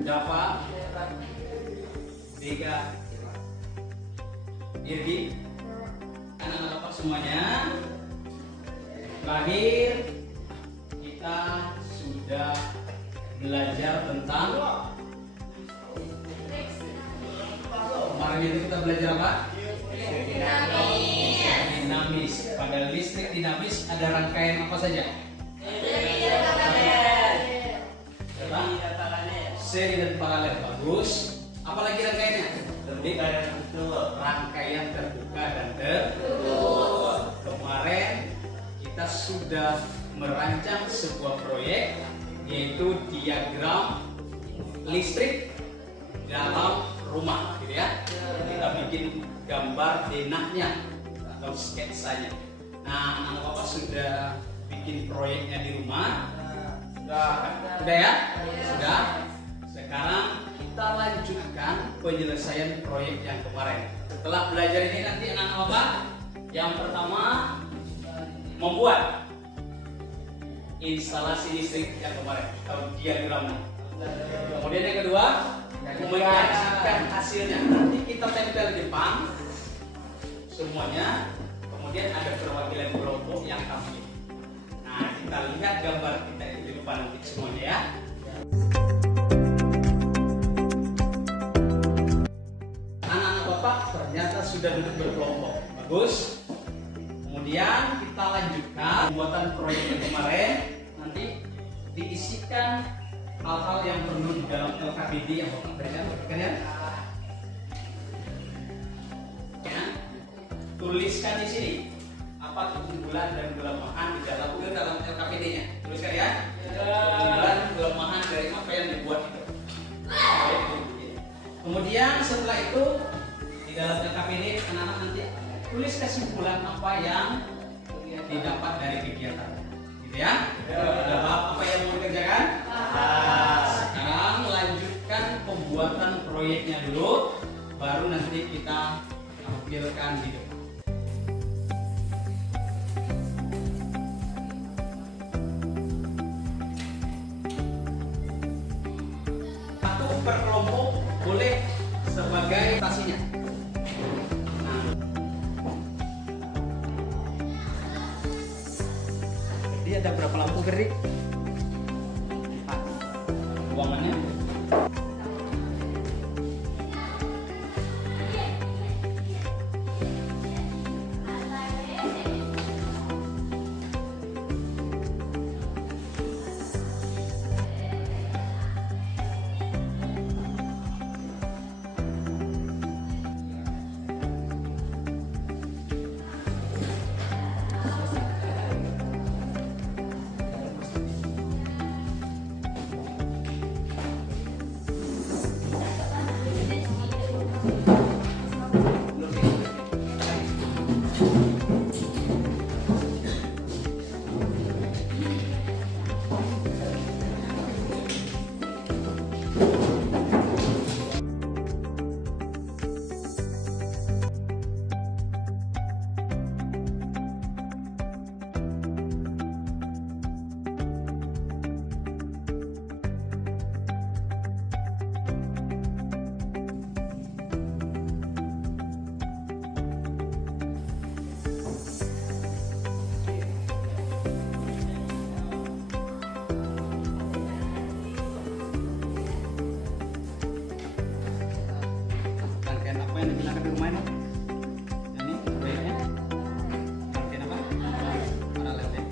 Dava, Vega, Irgi, anak-anak Bapak semuanya. Terakhir kita sudah belajar tentang kemarin itu kita belajar apa? Dinamis. Pada listrik dinamis ada rangkaian apa saja? Seri dan paralel. Bagus. Apalagi rangkaiannya? Rangkaian terbuka dan tertutup. Kemarin kita sudah merancang sebuah proyek, yaitu diagram listrik dalam rumah, gitu ya. Kita bikin gambar denahnya atau sketsanya. Nah, anak Bapak sudah bikin proyeknya di rumah? Sudah ya? Sudah. Sekarang kita lanjutkan penyelesaian proyek yang kemarin. Setelah belajar ini nanti anak Bapak yang pertama membuat instalasi listrik yang kemarin atau diagramnya. Kemudian yang kedua menyaksikan hasilnya. Nanti kita tempel di depan semuanya. Kemudian ada perwakilan kelompok yang tampil. Nah, kita lihat gambar kita itu di depan nanti semuanya ya. Anak-anak Bapak ternyata sudah duduk berkelompok. Bagus. Kemudian kita lanjutkan pembuatan proyek yang kemarin. Nanti diisikan hal-hal yang perlu di dalam LKPD yang Bapak berikan ya. Tuliskan di sini apa keunggulan dan kelemahan di dalam LKPD-nya. Tuliskan ya. Keunggulan dan kelemahan dari apa yang dibuat itu. Kemudian setelah itu di dalam LKPD anak-anak nanti tulis kesimpulan apa yang didapat dari kegiatan, gitu ya. Sudah apa yang mau dikerjakan? Sekarang lanjutkan pembuatan proyeknya dulu, baru nanti kita tampilkan di depan. Satu per kelompok boleh sebagai presentasinya. Jadi ada berapa lampu gerik? 4. Ruangannya? Yang digunakan di rumah ini proyeknya rangkaian apa? Paralel ya.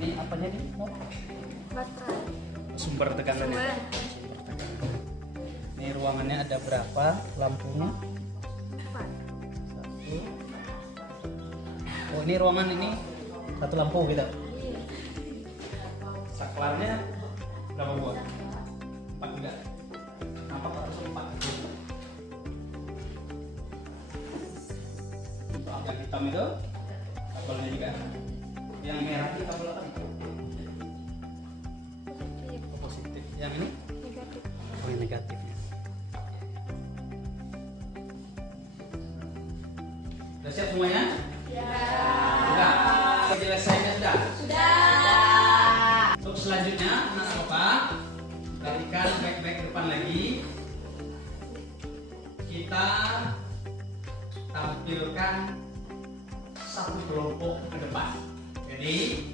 Ini apanya nih? Baterai. Sumber teganannya. Sumber tekanan. Ini ruangannya ada berapa lampunya? 4. Satu. Oh, ini ruangan ini satu lampu gitu. Iya. Saklarnya berapa buah? 4 juga. Kenapa 404? Yang hitam itu kabelnya juga. Yang merah itu kabel apa? Positif. Yang ini? Negatif. Oh, yang negatifnya. Sudah siap semuanya? Ya. Sudah. Penyelesaiannya sudah? Sudah. Untuk selanjutnya, anak bapak, balikan back depan lagi. Kita tampilkan satu kelompok ke depan. Jadi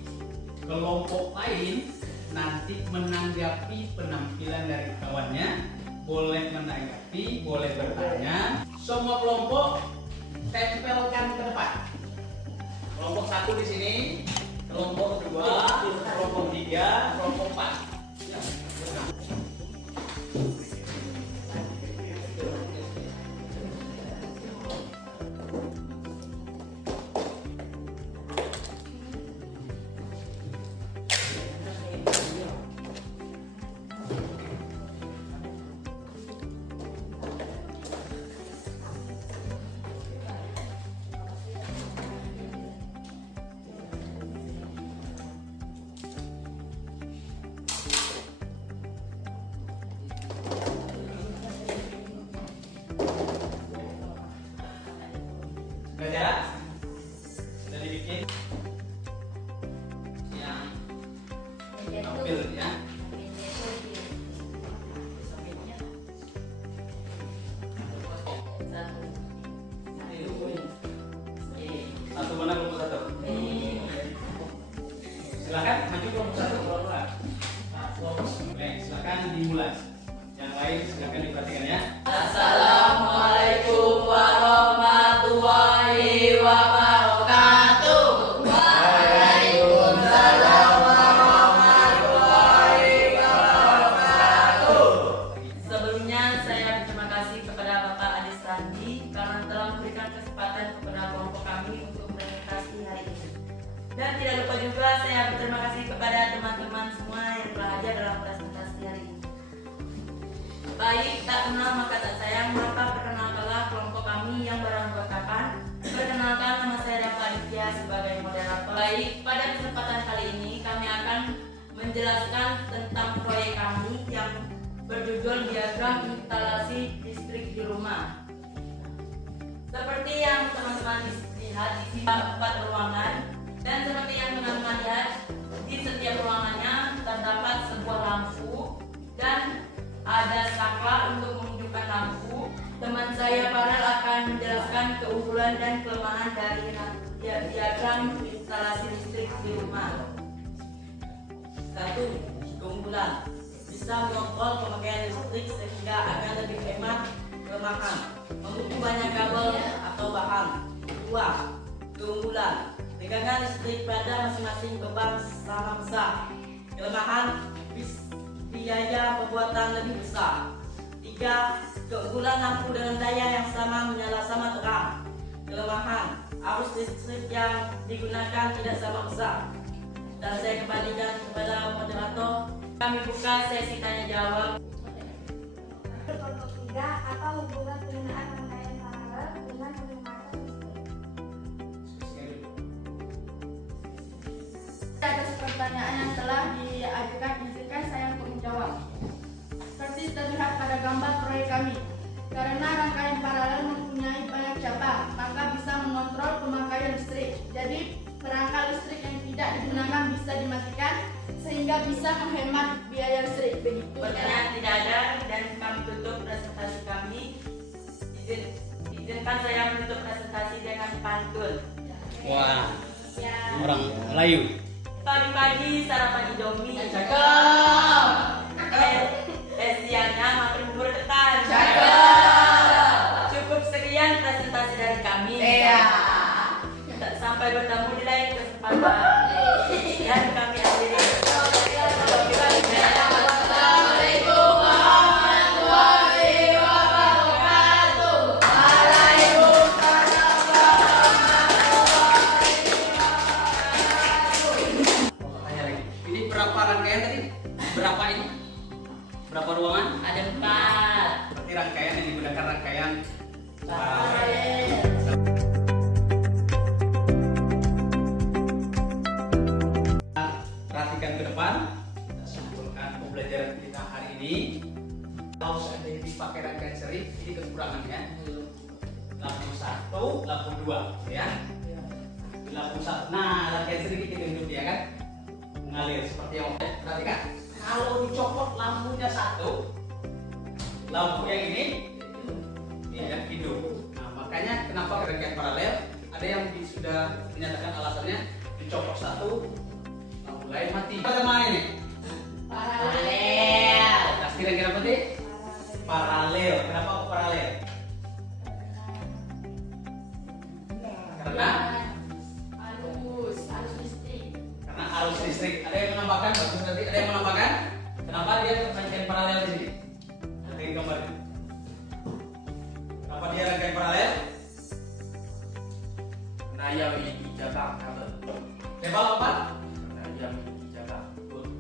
kelompok lain nanti menanggapi penampilan dari kawannya, boleh menanggapi, boleh bertanya. Semua kelompok tempelkan ke depan. Kelompok 1 di sini, kelompok 2, kelompok 3, kelompok 4. Sudah? Sudah dibikin yang tampil ya. Satu mana kelompok 1? Silakan maju kelompok 1 keluar. Oke, silakan dimulai. Yang lain silakan diperhatikan ya. Assalamualaikum warahmatullahi wabarakatuh. Waalaikumsalam warahmatullahi wabarakatuh. Sebelumnya saya berterima kasih kepada Bapak Adis Randi karena telah memberikan kesempatan kepada kelompok kami untuk presentasi hari ini. Dan tidak lupa juga saya berterima kasih kepada teman-teman semua yang telah hadir dalam presentasi hari ini. Baik, tak kenal maka tak sayang, maka perkenalkanlah kelompok kami yang beranggotakan. Perkenalkan, nama saya Dafa Aditya sebagai moderator. Baik, pada kesempatan kali ini kami akan menjelaskan tentang proyek kami yang berjudul diagram instalasi listrik di rumah. Seperti yang teman-teman lihat di sini 4 ruangan, dan seperti yang teman-teman lihat di setiap ruangannya terdapat sebuah lampu dan ada saklar untuk menghidupkan lampu. Teman saya Farel akan menjelaskan keunggulan dan kelemahan dari diagram instalasi listrik di rumah. 1. Keunggulan: bisa mengontrol pemakaian listrik sehingga akan lebih hemat. Kelemahan: membutuhkan banyak kabel atau bahan. 2. Keunggulan: tegangan listrik pada masing-masing beban sama besar. Kelemahan: biaya pembuatan lebih besar. 3. Keunggulan lampu dengan daya yang sama menyala sama terang. Kelemahan: arus listrik yang digunakan tidak sama besar. Dan saya kembalikan kepada moderator. Kami buka sesi tanya jawab. Kelompok 3, apa hubungan penggunaan rangkaian paralel dengan penghematan listrik? Atas pertanyaan yang telah diajukan, izinkan saya untuk menjawab. Seperti terlihat pada gambar proyek kami, karena rangkaian paralel mempunyai banyak cabang, maka bisa mengontrol pemakaian listrik. Jadi perangkat listrik yang tidak digunakan bisa dimatikan, sehingga bisa menghemat biaya listrik. Begitu. Pertanyaan tidak ada dan kami tutup presentasi kami. Izinkan saya menutup presentasi dengan pantun. Wah, Ya. orang Melayu. Pagi-pagi sarapan Indomie. Cakep. Siangnya makan bubur ketan. Cakep. Cukup sekian presentasi dari kami. Iya. Sampai bertemu di lain kesempatan. Dan kami berapa rangkaian tadi? Berapa ini? Berapa ruangan? Ada 4. Berarti rangkaian yang digunakan rangkaian Paralel. Perhatikan ke depan. Kita simpulkan pembelajaran kita hari ini. Kalau seandainya dipakai rangkaian seri, ini kekurangannya. Lampu 1, lampu 2, ya. Lampu 1. Nah, rangkaian seri kita tunjuk ya kan? Mengalir seperti yang perhatikan. Kalau dicopot lampunya 1, lampu yang ini ya hidup. Nah, makanya kenapa rangkaian paralel? Ada yang sudah menyatakan alasannya dicopot 1, lampu lain mati. Apa namanya ini? Paralel. Nah, kira-kira apa sih? Paralel. Kenapa kok paralel? Karena Arus listrik. karena arus listrik. Ada yang menambahkan? Bagus nanti. Ada yang menambahkan? Kenapa dia rangkaian paralel di sini? Nanti gambarnya. Kenapa dia rangkaian paralel? Karena ia memiliki cabang kabel. Tebal apa? Karena ia memiliki cabang.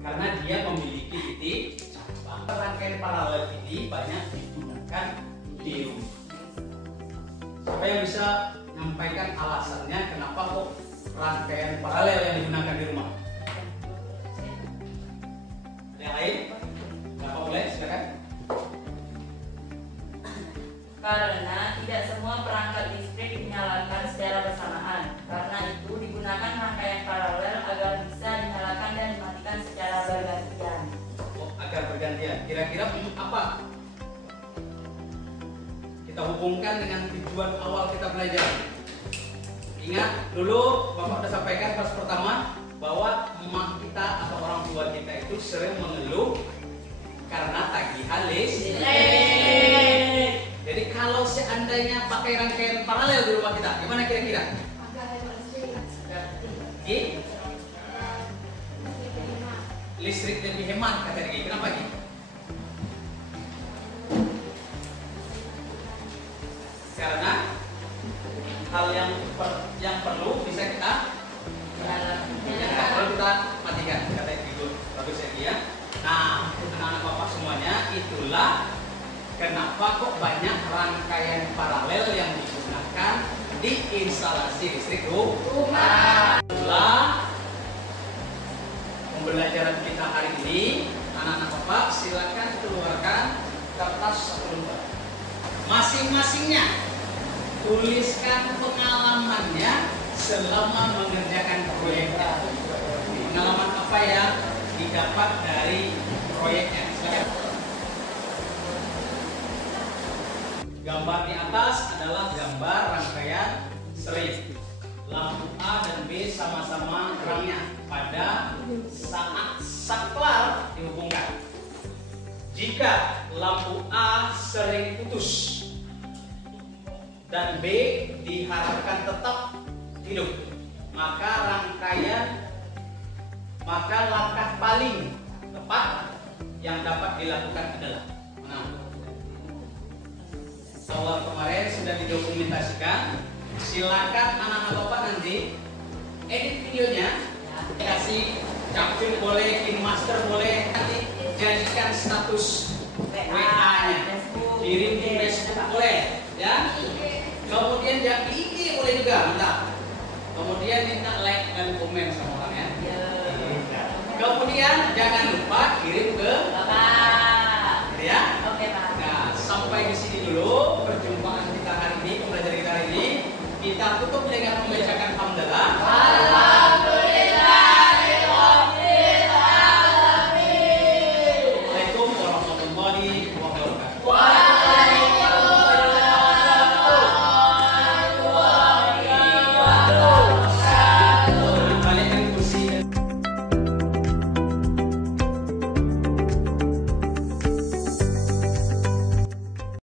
Karena dia memiliki titik cabang. Rangkaian paralel ini banyak digunakan di rumah. Siapa yang bisa menyampaikan alasannya kenapa kok rangkaian paralel yang digunakan di rumah? Ada yang lain? Kenapa boleh? Silakan. Karena tidak semua perangkat listrik dinyalakan secara bersamaan. Karena itu digunakan rangkaian paralel agar bisa dinyalakan dan dimatikan secara bergantian. Oh, agar bergantian. Kira-kira untuk apa? Kita hubungkan dengan tujuan awal kita belajar. Ingat dulu Bapak sudah sampaikan pas pertama bahwa emak kita atau orang tua kita itu sering mengeluh karena tagihan listrik. Jadi kalau seandainya pakai rangkaian paralel di rumah kita, gimana kira-kira? Agak hemat listrik. Gi? Listrik hemat. Listrik lebih hemat kata Gi. Kenapa Gi? Karena hal yang perlu bisa kita yang tak perlu kita matikan kata itu bagus ya dia. Nah, anak-anak bapak semuanya, itulah kenapa kok banyak rangkaian paralel yang digunakan di instalasi listrik rumah. Itulah pembelajaran kita hari ini. Anak-anak bapak silakan keluarkan kertas satu lembar. Masing-masingnya tuliskan pengalamannya selama mengerjakan proyeknya. Pengalaman apa yang didapat dari proyeknya? Silakan. Gambar di atas adalah gambar rangkaian seri. Lampu A dan B sama-sama terangnya pada saat saklar dihubungkan. Jika lampu A sering putus dan B diharapkan tetap hidup, maka langkah paling tepat yang dapat dilakukan adalah awal kemarin sudah didokumentasikan. Silakan anak-anak bapak nanti edit videonya, kasih caption boleh, pin master boleh, nanti jadikan status WA-nya, kirim di Facebook boleh, ya. Kemudian jangan IG boleh juga, mantap. Kemudian minta like dan komen sama orang ya. Kemudian jangan lupa kirim ke Bapak. gitu ya. Oke, Pak. Nah, sampai di sini dulu perjumpaan kita hari ini, pembelajaran kita hari ini. Kita tutup dengan membacakan hamdalah.